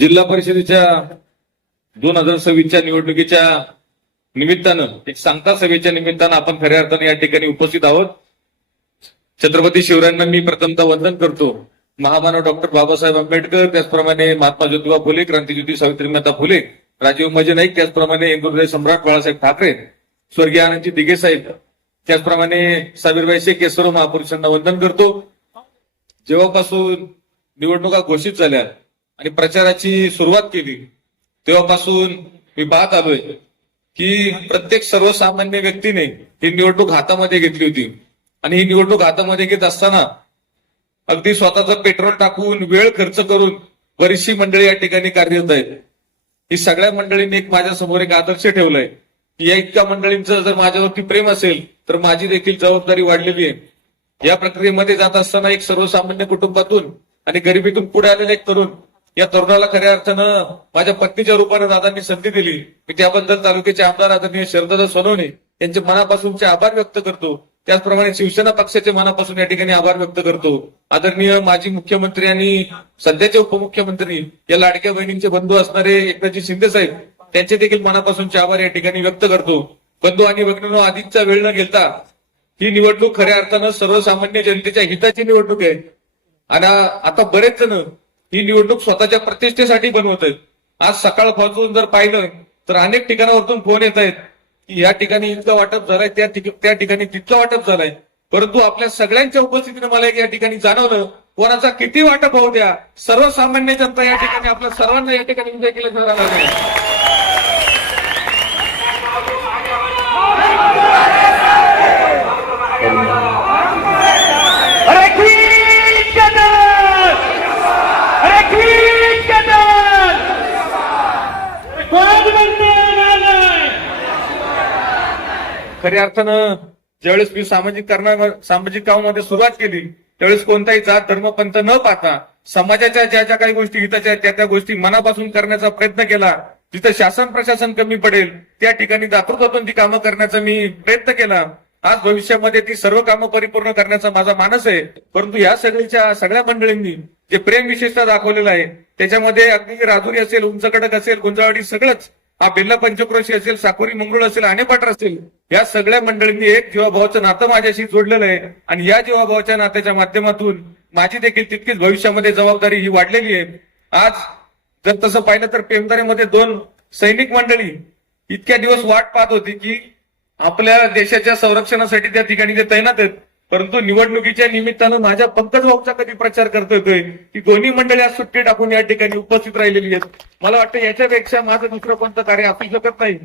जिल्हा परिषदेच्या दोन हजार सव्वीसच्या निवडणुकीच्या निमित्तानं एक सांगता सभेच्या निमित्तानं आपण खऱ्या अर्थाने या ठिकाणी उपस्थित आहोत. छत्रपती शिवरायांना मी प्रथमतः वंदन करतो. महामानव डॉक्टर बाबासाहेब आंबेडकर त्याचप्रमाणे महात्मा ज्योतिबा फुले क्रांतीज्योती सावित्रीमाता फुले राजीव मजे नाईक त्याचप्रमाणे इंदुरदय सम्राट बाळासाहेब ठाकरे स्वर्गीय आनंदजी दिघे साहेब त्याचप्रमाणे साबीरबाई शेख या सर्व महापुरुषांना वंदन करतो. जेव्हापासून निवडणुका घोषित झाल्या आणि प्रचाराची सुरुवात केली. तेव्हापासून मी पाहत आलोय की प्रत्येक सर्वसामान्य व्यक्तीने ही निवडणूक हातामध्ये घेतली होती. आणि ही निवडणूक हातामध्ये घेत असताना अगदी स्वतःचं पेट्रोल टाकून वेळ खर्च करून बरीचशी मंडळी या ठिकाणी कार्यरत आहेत. ही सगळ्या मंडळींनी एक माझ्यासमोर एक आदर्श ठेवलाय की या इतक्या मंडळींचं जर माझ्यावरती प्रेम असेल तर माझी देखील जबाबदारी वाढलेली आहे. या प्रक्रियेमध्ये जात असताना एक सर्वसामान्य कुटुंबातून आणि गरिबीतून पुढे आलेला एक तरुण या तरुणाला खऱ्या अर्थानं माझ्या पत्नीच्या रूपाने दादांनी संधी दिली. मी त्याबद्दल तालुक्याचे आमदार आदरणीय शरददा सोनवणे यांचे मनापासूनचे आभार व्यक्त करतो. त्याचप्रमाणे शिवसेना पक्षाचे मनापासून या ठिकाणी आभार व्यक्त करतो. आदरणीय माजी मुख्यमंत्री आणि सध्याचे उपमुख्यमंत्री या लाडक्या बहिणींचे बंधू असणारे एकनाथजी शिंदे साहेब त्यांचे देखील मनापासूनचे आभार या ठिकाणी व्यक्त करतो. बंधू आणि भगिनीनो आधीचा वेळ न घेता ही निवडणूक खऱ्या अर्थानं सर्वसामान्य जनतेच्या हिताची निवडणूक आहे. आणि आता बरेच जण ही निवडणूक स्वतःच्या प्रतिष्ठेसाठी बनवत आहेत. आज सकाळपासून जर पाहिलं तर अनेक ठिकाणावरतून फोन येत आहेत की या ठिकाणी इतकं वाटप झालंय त्या त्या ठिकाणी तितकं वाटप झालंय. परंतु आपल्या सगळ्यांच्या उपस्थितीने मला एक या ठिकाणी जाणवलं कोणाचा किती वाटप होऊ द्या सर्वसामान्य जनता या ठिकाणी आपल्या सर्वांना या ठिकाणी विजय केल्याचं लागेल अरे खींच के दर! अरे खींच के दर! कोण म्हणते नाही खऱ्या अर्थानं ज्यावेळेस मी सामाजिक कारणा सामाजिक कामामध्ये सुरुवात केली त्यावेळेस कोणताही जात धर्म पंथ न पाहता समाजाच्या ज्या ज्या काही गोष्टी हिताच्या त्या त्या गोष्टी मनापासून करण्याचा प्रयत्न केला जिथं शासन प्रशासन कमी पडेल त्या ठिकाणी दातृत्वातून ती कामं करण्याचा मी प्रयत्न केला. आज भविष्यामध्ये ती सर्व कामं परिपूर्ण करण्याचा माझा मानस आहे परंतु या सगळीच्या सगळ्या मंडळींनी जे प्रेम विशेषता दाखवलेलं आहे त्याच्यामध्ये अगदी राजुरी असेल उंचकडक असेल गुंजावाडी सगळंच हा बिर्ला पंचक्रोशी असेल साकोरी मंगरुळ असेल आनेपाटर असेल या सगळ्या मंडळींनी एक जीवाभावाचं नातं माझ्याशी जोडलेलं आहे. आणि या जीवाभावाच्या नात्याच्या माध्यमातून माझी देखील तितकीच भविष्यामध्ये जबाबदारी ही वाढलेली आहे. आज जर तसं पाहिलं तर पेमदारीमध्ये दोन सैनिक मंडळी इतक्या दिवस वाट पाहत होती की आपल्या देशाच्या संरक्षणासाठी त्या ठिकाणी ते तैनात आहेत परंतु निवडणुकीच्या निमित्तानं माझ्या पंकज भाऊचा कधी प्रचार करता येतोय की दोन्ही मंडळी आज सुट्टी टाकून या ठिकाणी उपस्थित राहिलेली आहेत. मला वाटतं याच्यापेक्षा माझं दुसरं कोणतं कार्य असू शकत नाही.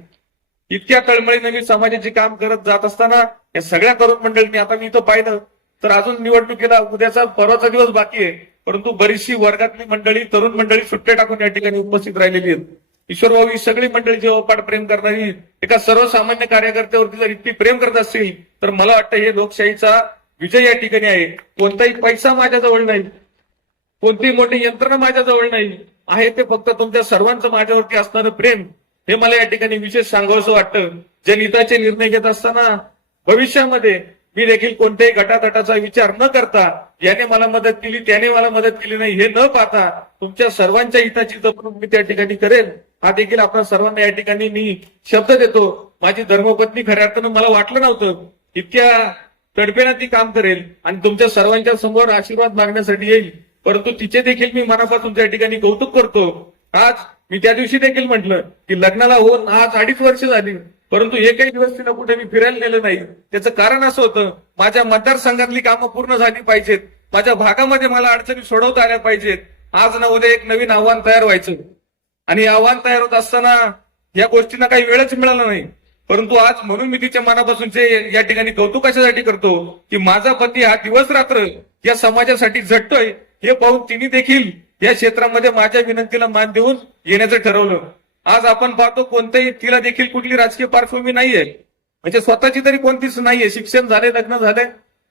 इतक्या तळमळीने मी समाजाचे काम करत जात असताना या सगळ्या तरुण मंडळींनी आता मी इथं पाहिलं. तर अजून निवडणुकीला उद्याचा परवाचा दिवस बाकी आहे. परंतु बरीचशी वर्गातली मंडळी तरुण मंडळी सुट्टे टाकून या ठिकाणी उपस्थित राहिलेली आहेत. ईश्वर भाऊ ही सगळी मंडळी जेव्हा प्रेम करणारी एका सर्वसामान्य कार्यकर्त्यावरती जर इतकी प्रेम करत असतील तर मला वाटतं हे लोकशाहीचा विजय या ठिकाणी आहे. कोणताही पैसा माझ्याजवळ नाही. कोणतीही मोठी यंत्रणा माझ्याजवळ नाही. आहे ते फक्त तुमच्या सर्वांचं माझ्यावरती असणारं प्रेम. हे मला या ठिकाणी विशेष सांगावंसं वाटतं. निताचे निर्णय घेत असताना भविष्यामध्ये मी देखील कोणत्याही गटातटाचा विचार न करता याने मला मदत केली त्याने मला मदत केली नाही हे न पाहता तुमच्या सर्वांच्या हिताची जपणूक मी त्या ठिकाणी करेन हा देखील आपल्या सर्वांना या ठिकाणी मी शब्द देतो. माझी धर्मपत्नी खऱ्या अर्थानं मला वाटलं नव्हतं. इतक्या तडपेनं ती काम करेल आणि तुमच्या सर्वांच्या समोर आशीर्वाद मागण्यासाठी येईल. परंतु तिचे देखील मी मनापासून त्या ठिकाणी कौतुक करतो. आज मी त्या दिवशी देखील म्हटलं की लग्नाला होऊन आज अडीच वर्ष झाली परंतु एकही दिवस तिला कुठे मी फिरायला नेलं नाही. त्याचं कारण असं होतं माझ्या मतदारसंघातली कामं पूर्ण झाली पाहिजेत. माझ्या भागामध्ये मला अडचणी सोडवता आल्या पाहिजेत. आज ना उद्या एक नवीन आव्हान तयार व्हायचं. आणि आव्हान तयार होत असताना या गोष्टींना काही वेळच मिळाला नाही. परंतु आज म्हणून मी तिच्या मनापासूनचे या ठिकाणी कौतुक कशासाठी करतो की माझा पती हा दिवस रात्र या समाजासाठी झटतोय हे पाहून तिने देखील या क्षेत्रामध्ये माझ्या विनंतीला मान देऊन येण्याचं ठरवलं. आज आपण पाहतो कोणत्याही तिला देखील कुठली राजकीय पार्श्वभूमी नाहीये. म्हणजे स्वतःची तरी कोणतीच नाहीये. शिक्षण झाले लग्न झाले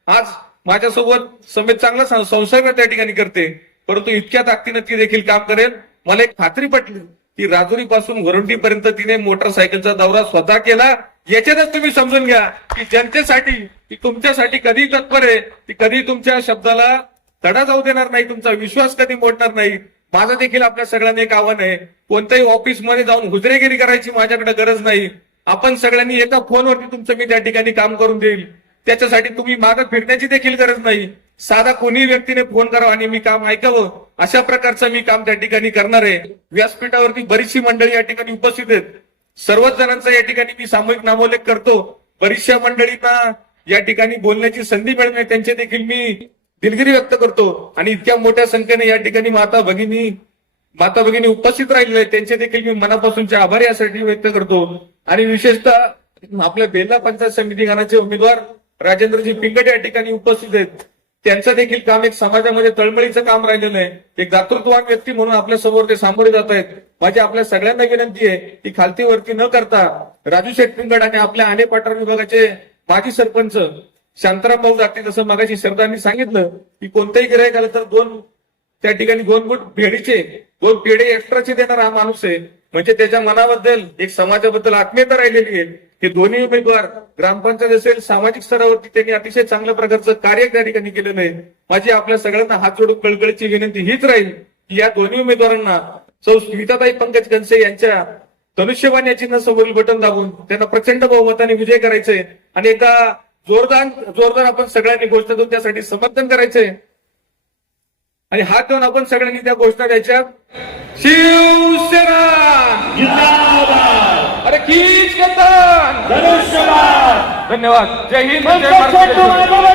आज माझ्यासोबत समेत चांगला संसर्ग त्या ठिकाणी करते. परंतु इतक्या ताकदीनं ती देखील काम करेल. मला एक खात्री पटली की राजुरी पासून वरुंडी पर्यंत तिने मोटरसायकलचा दौरा स्वतः केला. याच्यातच तुम्ही समजून घ्या की जनतेसाठी ती तुमच्यासाठी कधी तत्पर आहे ती कधी तुमच्या शब्दाला तडा जाऊ देणार नाही तुमचा विश्वास कधी मोडणार नाही. माझं देखील आपल्या सगळ्यांना एक आव्हान आहे. कोणत्याही ऑफिसमध्ये जाऊन हुजरेगिरी करायची माझ्याकडे गरज नाही. आपण सगळ्यांनी एका फोनवरती तुमचं मी त्या ठिकाणी काम करून देईल. त्याच्यासाठी तुम्ही मागं फिरण्याची देखील गरज नाही. साधा कोणी व्यक्तीने फोन करावा आणि मी काम ऐकावं अशा प्रकारचं मी काम त्या ठिकाणी करणार आहे. व्यासपीठावरती बरीचशी मंडळी या ठिकाणी उपस्थित आहेत. सर्वच जणांचा या ठिकाणी मी सामूहिक नामोल्लेख करतो. बरीचशा मंडळींना या ठिकाणी बोलण्याची संधी मिळणे त्यांचे देखील मी दिलगिरी व्यक्त करतो. आणि इतक्या मोठ्या संख्येने या ठिकाणी माता भगिनी माता भगिनी उपस्थित राहिलेले आहेत. त्यांचे देखील मी मनापासूनचे आभार यासाठी व्यक्त करतो. आणि विशेषतः आपल्या बेल्ला पंचायत समिती गणाचे उमेदवार राजेंद्रजी पिंगट या ठिकाणी उपस्थित आहेत. त्यांचं देखील काम एक समाजामध्ये तळमळीचं काम राहिलेलं आहे. एक दातृत्ववान व्यक्ती म्हणून आपल्यासमोर ते सामोरे जात आहेत. माझी आपल्या सगळ्यांना विनंती आहे की खालती वरती न करता राजू शेठ पिंगड आणि आपल्या आणे पाटण विभागाचे माजी सरपंच शांताराम भाऊ जाते जसं मागाशी शब्दांनी सांगितलं की कोणत्याही गिरायक आलं तर दोन त्या ठिकाणी दोन गुट भेडीचे दोन पेढे एक्स्ट्राचे देणारा हा माणूस आहे. म्हणजे त्याच्या मनाबद्दल एक समाजाबद्दल आत्मीयता राहिलेली आहे. हे दोन्ही उमेदवार ग्रामपंचायत असेल सामाजिक स्तरावरती त्यांनी अतिशय चांगल्या प्रकारचं कार्य त्या ठिकाणी केलेलं आहे. माझी आपल्या सगळ्यांना हात जोडून कळकळीची विनंती हीच राहील की या दोन्ही उमेदवारांना सौ स्मिताताई पंकज कनसे यांच्या धनुष्यवान या चिन्हासमोरील बटन दाबून त्यांना प्रचंड बहुमताने विजय करायचंय. आणि एका जोरदार जोरदार आपण सगळ्यांनी गोष्ट देऊन त्यासाठी समर्थन करायचंय. आणि हात देऊन आपण सगळ्यांनी त्या घोषणा द्यायच्या. शिवसेना! अरे धन्यवाद. जय हिंद जय